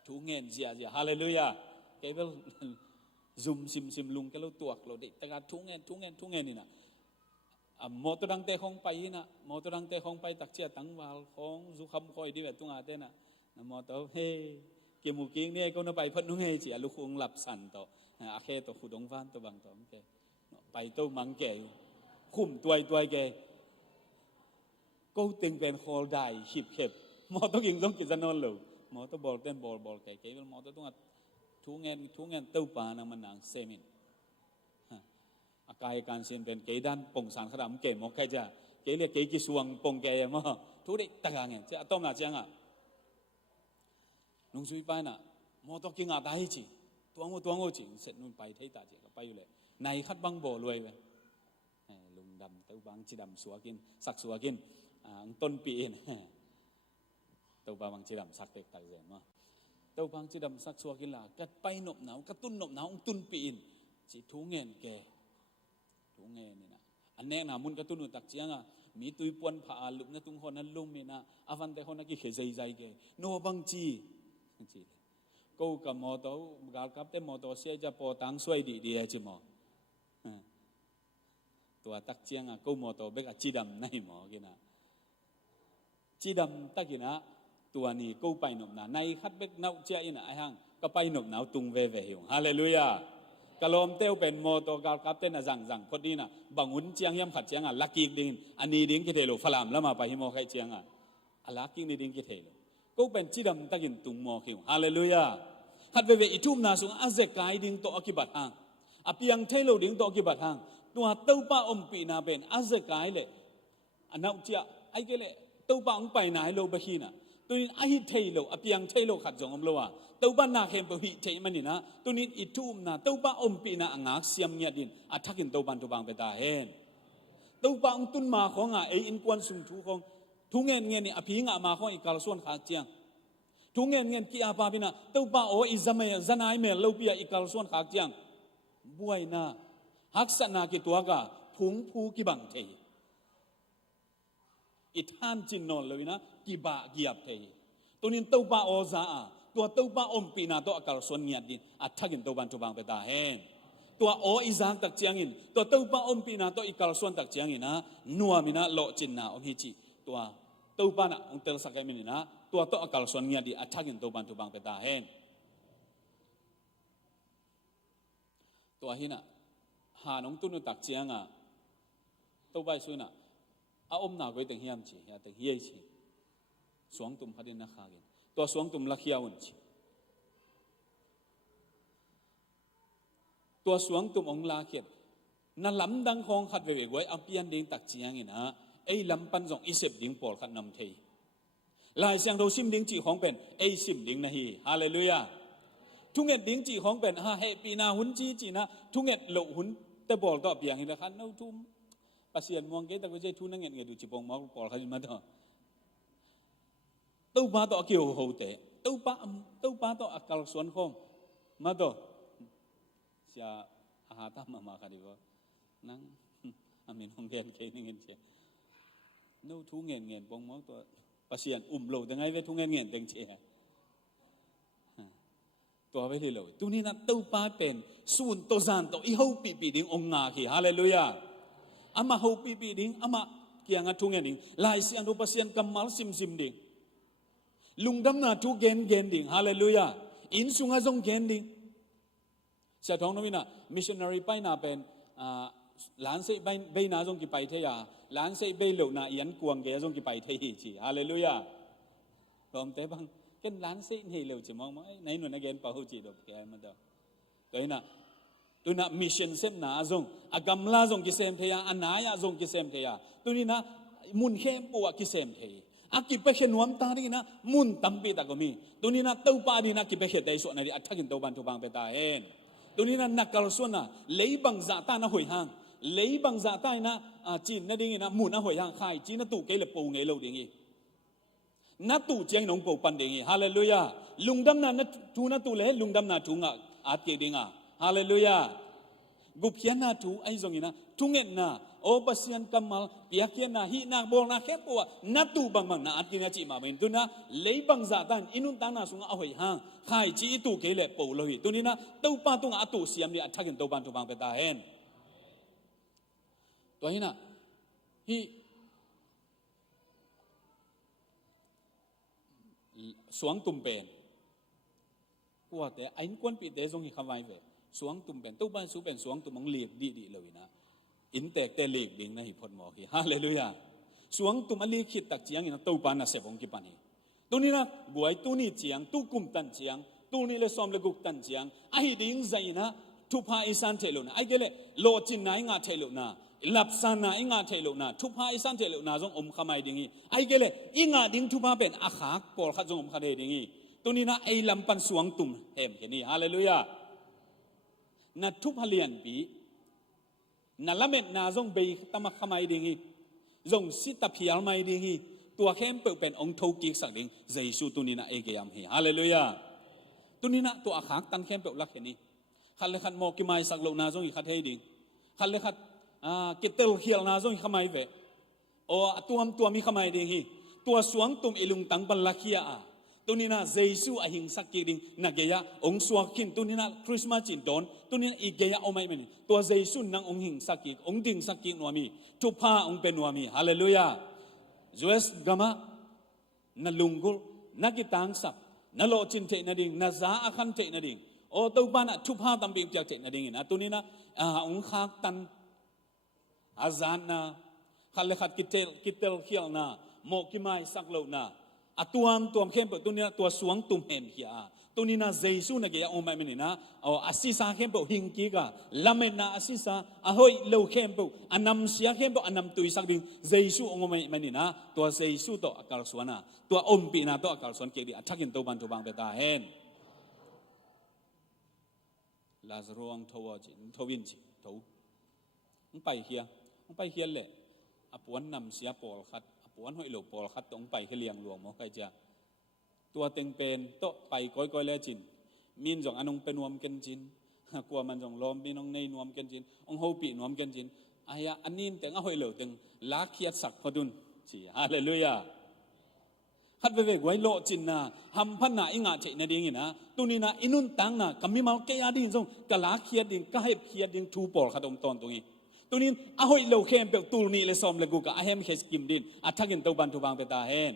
ทุ่งเงินเจียฮาเลลูยาแกว่าซุ่มซิมลุงแกเราตัวเราเด็กแต่การทุ่งเงินนี่นะมอตัวดังเตะของไปนะมอตัวดังเตะของไปตักเชียตั้งวาลของสุขคอยดีแบบตุงอาเตนะมอตัวเฮเกี่ยมูกิ้งเนี่ยก็น่าไปพันนุ่งเฮจีลูกคงหลับสั่นต่ออาเคตัวขุดงฟ้านตัวบางตัวมันแกไปตัวมังแกคุ้มตัวแกก็ตึงเป็นคอได้ขีบเข็บมอตัวยิงต้องกินจะนอนหรือมอตัวบอลเต้นบอลแกมอตัวต้องทุ่งเงินเต้าปานะมันนางเซมินอากายการเสียนเป็นเกดันปงสารขดามเกมอกใครจะเกเรียกเกกิสวงปงแกยมั้งทุกเด็กตะกางเงี้ยจะต้มหน้าเจียงอ่ะลุงซุยไปน่ะมอตกิงอาตาให้จีตัวงูจีเสร็จนู่นไปที่ตาเจียก็ไปอยู่เลยในคัดบังโบรวยไปลุงดำเต้าบังจีดำสัวกินสักสัวกินต้นปีนเต้าบังจีดำสักเด็กตาเจียมั้งเต้าบังจีดำสักสัวกินล่ะกัดไปหนบหนาวกระตุ้นหนบหนาวตุนปีนจีทุ่งเงินแกทุ่งเงินนี่นะอันแน่นะมุนกระตุ้นตักเจียงอ่ะมีตุยปวนผาลุกนะตุงคนนั้นลุมมีนะอาวันแต่คนนั้นกี่เขยใจแกโนบังจีกูกับมอตัวกาลกับแต่มอตัวเสียจะพอตังสวยดีจิมอตัวตักเจียงอ่ะกูมอตัวเบกจีดำในหมอกินะจีดำตักกินะตัวนี้กูไปหนุบหนาในคัดเบกเน่าเจียนะไอ้ห่างก็ไปหนุบหนาวตุงเวหิวฮาเลลูยากะลมเต้วเป็นโมโตกาลกับเต้นจังพอดีนะบางหุ่นเจียงย่ำขัดเจียงอ่ะลักกี้ดิ้งอันนี้ดิ้งกิเทโลฟลามแล้วมาไปฮิโมใครเจียงอ่ะลักกี้นี่ดิ้งกิเทโลก็เป็นจีดำตะกินตุงโมคิวฮาเลลูยาฮัดเวอิทุมนาสุงอาเซกายดิ้งโตอกิบัตฮางอเปียงเทโลดิ้งโตอกิบัตฮางตัวเต้าป้าอมปีนาเป็นอาเซกายเลยอันนั้นเจ้าไอ้เกล่เต้าป้าองไปไหนโลบะฮีนะตัวนี้ไอ้เทโลอเปียงเทโลขัดจงอมโลวะเต้าบ้านนาเข้มไปหิเทมันนี่นะตัวนี้อิทุมนาเต้าบ้าอมปีนาอ่างเสียมเงียดินอัฐกินเต้าบ้านทุบางไปตาเห็นเต้าบ้าองตุนมาของอินกวนสุนทุของทุงเงินนี่อภิงมาของอีกาลส่วนขาเจียงทุงเงินกี่อาปาบินะเต้าบ้าโออิซามเมจันไอเมลเลวปีอีกาลส่วนขาเจียงบวยนาฮักษณะกี่ตัวกะพุงผู้กี่บังเทอิทานจินนอนเลยนะกี่บะกี่อับเทตัวนี้เต้าบ้าโอซาตัวเต้าบ้าอมปีนาตัวอากาศส่วนเงียดินอัฐกินเต้าบ้านทุบางไปตาเห็นตัวโออิซากตักเจียงอินตัวเต้าบ้าอมปีนาตัวอีกาลส่วนตักเจียงอินนะนัวมินะโลจินนาอมฮิจิตัวเต้าบ้านะองเตลสักไมินินะตัวตัวอากาศส่วนเงียดิอัฐกินเต้าบ้านทุบางไปตาเห็นตัวหินะหาน้องตุนุตักเจียงอ่ะเต้าบ้าสุนะอาอมนาก็ตึงเฮียมจีอย่าตึงเฮียจีสวงตุ่มพัดินนักขากินตัวสวงตุ่มลักยาวันจีตัวสวงตุ่มองลาเกียนนั่นลำดังของขัดเวกไว้อัมพียนดิ้งตักเจียงอินะไอ้ลำปันส่งอิเสบดิ้งปอลขัดนำเทลายเสียงเราซิมดิ้งจีของเป็นไอ้ซิมดิ้งนะฮีฮาเลลูยาทุกเงินดิ้งจีของเป็นฮาเฮปีนาหุนจีจีนะทุกเงินโลหุน แต่บอลต่อเปียงหินละคันนู้ทุ่มปัสยานมองเกตก็จะทุ่นนั่งเงี้ยดูจีบงมองบอลขันมาต่อตู้ป้าต่อเกี่ยวหัวเตะตู้ป้าต่ออักลส่วนของมาต่อเสียอาหารตามมาคันดีว่านั่งอามินของเกนเกนเงี้ยเชียนู้ทุ่งเงี้ยบงมองตัวปัสยานโลแต่ไงเวทุ่งเงี้ยเต็งเชียตัวไปเลยเลยตัวนี้นะตู้ป้าเป็นส่วนตัวจานตัวอีเขาปีดิ้งองงาขี้ฮาเลลูยาอามาเขาปีดิ้งอามาเกี่ยงทุ่งเงี้ยดิ้งลายเสียงรูปเสียงกำมัลซิมดิ้งลุงดำนาทุกเกนดิ้งฮาเลลูยาอินสุงอาจงเกนดิ้งเสียท้องนู้นนะมิชชันนารีไปน่าเป็นหลานเสยไปน่าจงกี่ไปเทียหลานเสยไปเหล่าน่ายันกวงเกยจงกี่ไปเทียจีฮาเลลูยาลองเตะบังกันล้านเสียนี่เหลวจะมองมั้ยในหน่วยนักเรียนป่าหูจีดอกแกมันเด้อตัวน่ะมิชชั่นเซมน่าจงอากำลาจงกิเซมเทียอันนายจงกิเซมเทียตัวนี้นะมุนเข้มปัวกิเซมเทียอากิเปเชนวมตาดีนะมุนตั้มปีตากมีตัวนี้นะเต้าปาดีนะกิเปเชได้ส่วนนั้นอัฐกินตัวบันทุบังเปตาเห็นตัวนี้นะนักการส่วนน่ะเลี้ยบังจ่าตานะหอยหางเลี้ยบังจ่าตานะจีนนั่นดีนะมุนนะหอยหางใครจีนน่ะตู่เกลปูเงยโลดีงี้นัตู่เจียงหนองปูปันเดียงฮาเลลูยาลุงดำนานัทูนัตู่เล่ลุงดำนาทูงะอาเกดิงะฮาเลลูยากุบเขียนนาทูไอ้ทรงนี้นะทุงเงินนะโอปัสยันกัมมัลเปียกเขียนนะฮีนาบอลนะแค่ปัวนัตู่บังบังนะอากิงะจีมาเป็นตัวนะเลยบังซาตันอินุนตานาสุงะเอาหอยหางใครจีตู่เกลปูเลยตัวนี้นะตู่ป้าตุงะตู่เสียมนี่อัฐกินตัวบันทุบังเปตาเห็นตัวนี้นะฮีสวงตุ่มเป็นกว่าแต่ไอ้คนปีเตะทรงที่คำไว้เวสวงตุ่มเป็นตู้บ้านสูเป็นสวงตุ่มของเลียกดีเลยนะอินเตกแต่เลียกดิ่งนะฮิพอดหมอฮีฮาเลลูยาสวงตุ่มอลีคิดตักเจียงนะตู้บ้านน่ะเสพงกิปันฮีตัวนี้นะกวยตัวนี้เจียงตู้กุมตันเจียงตัวนี้เลยซ้อมเลยกุกตันเจียงไอ้ดิ่งใจนะทุพาอิสันเทลุนะไอ้เกลโลจินไหนงาเทลุนะหลับสานาอิงาเทลุนาทุพาอิสันเทลุนาจงขมายดิ่งอีไอ้เกลอิงาดิ่งทุพาเป็นอาขากปอลขัดจงขดดิ่งอีตัวนี้นะไอ้ลำปันสวงตุ่มเห็นแค่นี้ฮาเลลูยานัดทุพาเลียนปีนัดละเม็ดนาจงเบยตามขมายดิ่งอีจงสิตาพิยาลไม่ดิ่งอีตัวเข้มเปิดเป็นองค์ทูกิกสักดิ่งใจสูตัวนี้นะเอเกียมเฮฮาเลลูยาตัวนี้นะตัวอาขากตันเข้มเปิดลักแค่นี้ขันเลยขันโมกิมายสักโลนาจงอีขัดให้ดิ่งขันเลยขัดกิเตลเขียลนาจงขมายเวโอ้ตัวมีขมายดิ่งฮีตัวสวงตุ่มอิลุงตังบัลลักเฮียตัวนี้นะเจสูอหิงสักกิดิ่งนักเกียองสวงกินตัวนี้นะคริสต์มาสจินดอนตัวนี้นะอีเกียโอไม่เป็นตัวเจสูนังองหิงสักกิองดิ่งสักกินวามีทุพาองเป็นวามีฮาเลลูยาจวสกามะนัลุงกุลนักกิตังสับนัลโลจินเทนดิ่งนัซาอาคันเทนดิ่งโอ้ตัวบ้านทุพาตัมบิงจากเทนดิ่งนะตัวนี้นะองขากตันอาจารย์นะขันเลขัดกิเตลเขียวนะโมกิไมสักโลนะตัวเข้มเปิดตัวนี้นะตัวสวงตุ่มเห็นเขียตัวนี้นะเจสูนะเกียโอไม่เป็นนะอาศิสาเข้มเปิดหิงกีกาลำเมนะอาศิสาหอยโลเข้มเปิดอันนำเสียเข้มเปิดอันนำตุยสักดิ่งเจสูโอไม่เป็นนะตัวเจสูตัวอากาศสวนะตัวอมปีนะตัวอากาศสวนเกียดีอัฐกินตัวบันทุบังเปตาเห็นลาซาโรอังทวจินทวินจิทวไปเฮียไปเฮียเลยอปวนนำเสียปอลขัดอปวนหอยหลบปอลขัดต้องไปเลี้ยงหลวงมอใครจะตัวเต็งเป็นโตไปก้อยแล้วจินมีนจงอนงเป็นนวมกันจินกลัวมันจงล้อมมีน้องในนวมกันจินองโฮปีนวมกันจินอายะอันนี้แต่งหอยเหลวตึงลักเขียดสักพดุนจีฮาเลลูยาขัดไปไว้โลจินนะทำพันนาอิงาเจนะดิ่งนะตัวนี้นะอินุนตังนะกำมีมาเกียดิ่งจงกะลักเขียดดิ่งก็ให้เขียดดิ่งทูปอลขัดตอนตรงนี้ตัวนี้อาหอยเหลวเข้มเปลตูนี่เลยซ้อมเลยกูก็อาเฮมเคสกิมดินอัฐกินตัวบันทุบังเปตาเห็น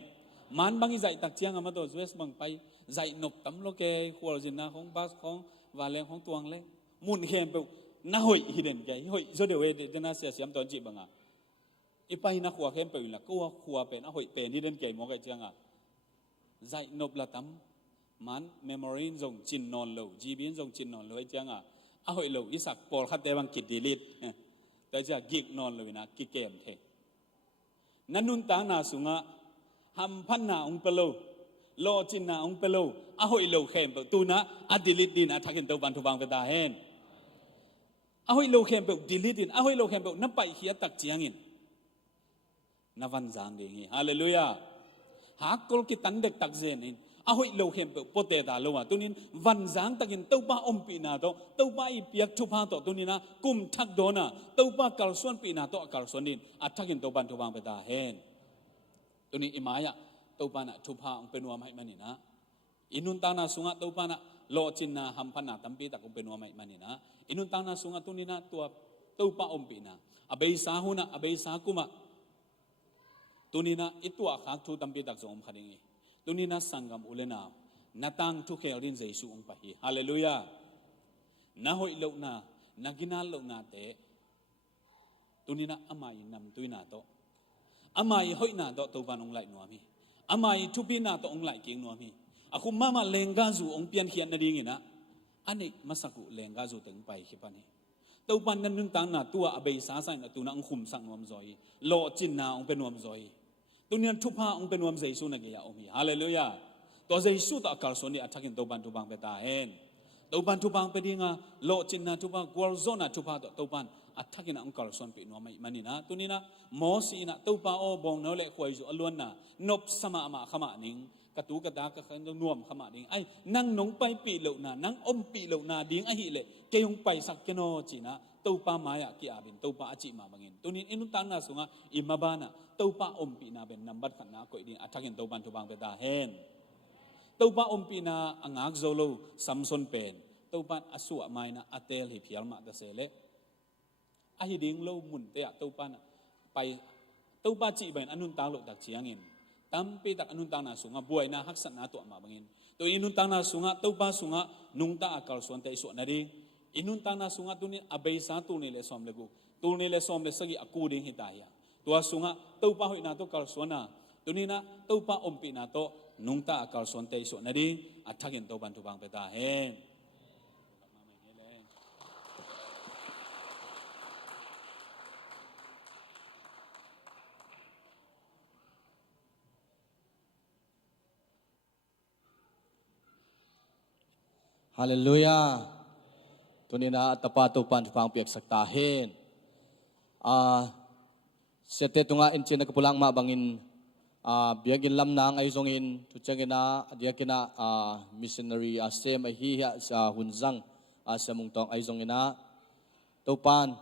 มันบางทีใจตักเจียงอามาตัวสวีสบางไปใจหนบตั้มโลเกขวดจินนะของบาสของวาเลงของตวงเล่มุนเข้มเปลน่าหอยฮิเดนแกหอยโจเดเวเดน่าเสียเสียมตอนจีบังอ่ะอีไปน่าขวดเข้มเปลละก็ว่าขวดเป็นอาหอยเป็นฮิเดนแกมองไกเจียงอ่ะใจหนบละตั้มมันเมมโมรีจงจินนอนเหลวจีบินจงจินนอนเหลวไอเจียงอ่ะอาหอยเหลวอิสักปอลขัดแต่บางกิดดีลิดแต่จะกิกนอนเลยนะกิเกมเทนั่นนุนตานาสุงะฮัมพันนาองเปโลโลจินนาองเปโลอาหอยโลเข้มตัวนะอดิลิดดินอัฐกินตัวบันทุบังเปตาเห็น ahoy lo khem pe delete in ahoy lo khem pe na pai khia tak chiang in na van jang ding hi hallelujah ha kol ki tan dek tak zen in ahoy lo khem pe pote da lo wa tunin van jang takin topa om pi na to topa I piak thu pha to tunina kum thak do na topa kal son pi na to kal son in athakin to ban thu bang pe da hen tuni imaya topa na thu pha ong penwa mai manina inun ta na sunga topa na lo chin na ham phana tampi tak ong penwa mai manina inun ta na sunga tunina tua topa om pi na abei sa huna abei sa kuma tunina itwa khak thu tampi tak zom khadingi tunina sangam ulena natang thu khelin jesu ong pahi hallelujah na hoi lo na nagina lo na te tunina amai nam tuina to amai hoi na to to ban ong lai nuami amai thu pi na to ong lai king nuami aku mama lenga zu ong pian khian na ding ina ani masaku lenga zu teng pai khipani to pan nan nun tang na tua abei sa sai na tu na ong khum sang nom zoi lo chin na ong penom zoi tunian thu pha ong penom jesu na ge ya omi hallelujah to jesu ta kal soni athakin to ban tu bang beta hen to ban tu bang pedinga lo chin na tu ba gol zona tu pha to ban athakin ong kal son pi no mai manina tunina mo si na to pa o bong no le khoi zu alon na nop sama ma khama ning katu kata ka khan nuam khama ding ai nang nong pai pi lo na nang om pi lo na ding a hi le ke yong pai sak keno china to pa maya ki abin to pa achi ma bangin tunin inun tang na sunga imabana to pa om pi na ben number khan na ko ding athakin to ban tu bang beta hen to pa om pi na angak zolo samson pen to pan asu mai na atel hi phial ma da se le a hi ding lo mun te to pa na pai to pa chi ben anun tang lo dak chiangin tampi tak anun tang na sunga buai na haksan na to ma bangin to inun tang na sunga to pa sunga nung ta akal son te so na ri inun tang na sunga tunin abei sa tu ni le som le gu tu ni le som le sagi aku ding hitaya to sunga to pa hoi na to kal sona tunina to pa om pi na to nung ta akal son te so na ri athakin to ban tu bang pe ta hen Hallelujah. Tunina tapatu pan pang piak sakta hen. Sete tunga inchina kapulang ma bangin biagin lam nang ay zongin tuchangina dia kina missionary asem ay hiya sa hunzang sa mungtong ay zongina topan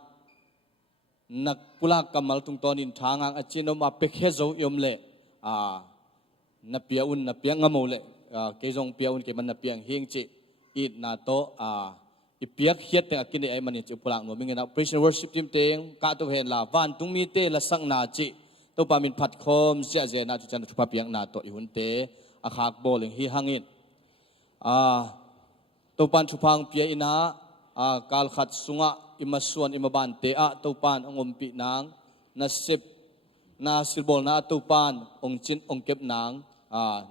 nagpulak kamal tungtonin thangang achino mapekhezo yomle napiaun napiang ngamole kezong piaun ke man napiang hingchi it na to ipiak hiat te akini ay manin chupulang no mingena praise and worship team teng ka to hen la van tung mi te la sang na chi to pa min phat khom sia je na chu chan thu pa piang na to ihun te akhak boling hi hangin to pan thu phang pia ina kal khat sunga imasuan imaban te to pan angom pi nang na sip na silbol na to pan ong chin ong kep nang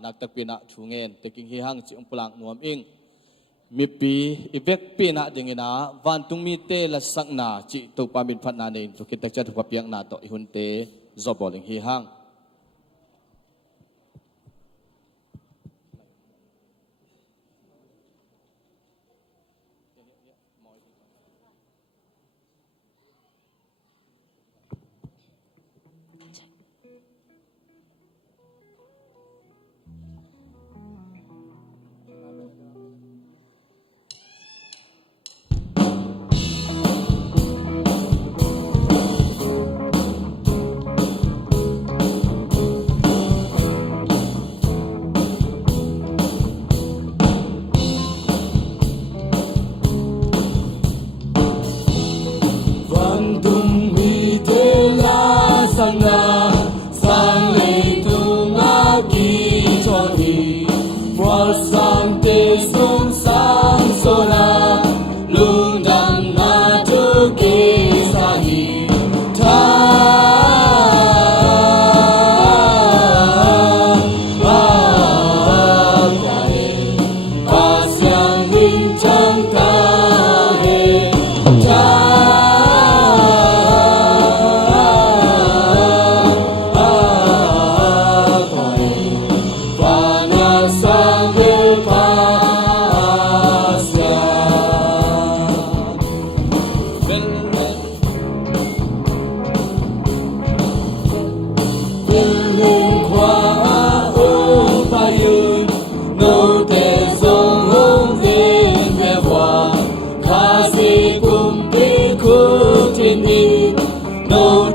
nak tak pi na thungen taking hi hang chi ong pulang nuam ing mi pi ivek pi na dingina van tung mi te la sak na chi to pa min phat na nei to kitak cha thu pa piang na to ihun te zoboling hi hang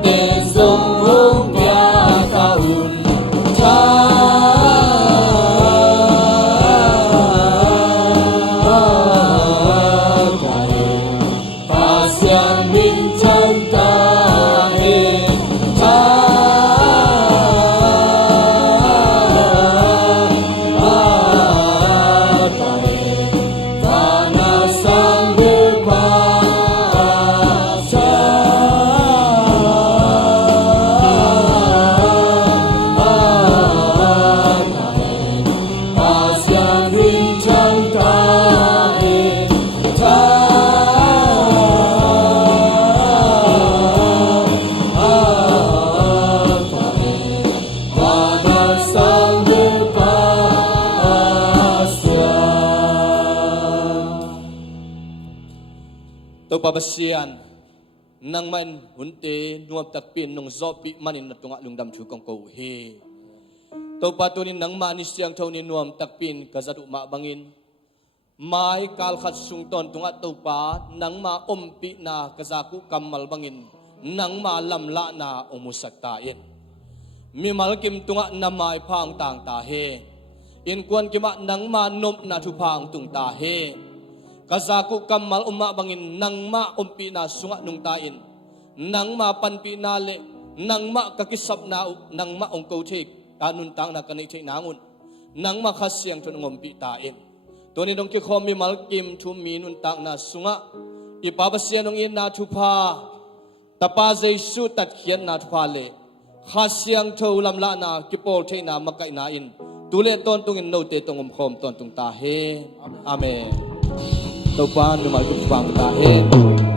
te song hong pia kaun cha pasian min chan ta he cha Pabasian nang man hunte nuam takpin nung zopi manin na tunga lungdam chukong ko he to patunin nang manis siyang tawnin nuam takpin kazadu mabangin mai kal khat sungton tunga to pa nang ma ompi na kazaku kamal bangin nang ma lamla na umusaktain mimal kim tunga na mai phang tang ta he in kwan kima nang ma nom na thu phang tung ta he kazaku kamal umma bangin nang ma umpi na sunga nung tain nang ma panpi na le nang ma kakisap na nang ma ongko thik tanun tang na kanai thik nangun nang ma khasyang thun ngompi tain toni dong ki khomi malkim thu minun tang na sunga ipabasian nong in na thupa tapa jesu tat khian na thupa le khasyang tho lamla na kipol thei na makai na in tule ton tung in no te tongom khom ton tung ta he amen tàu pan nhưng mà cũng vàng ta hết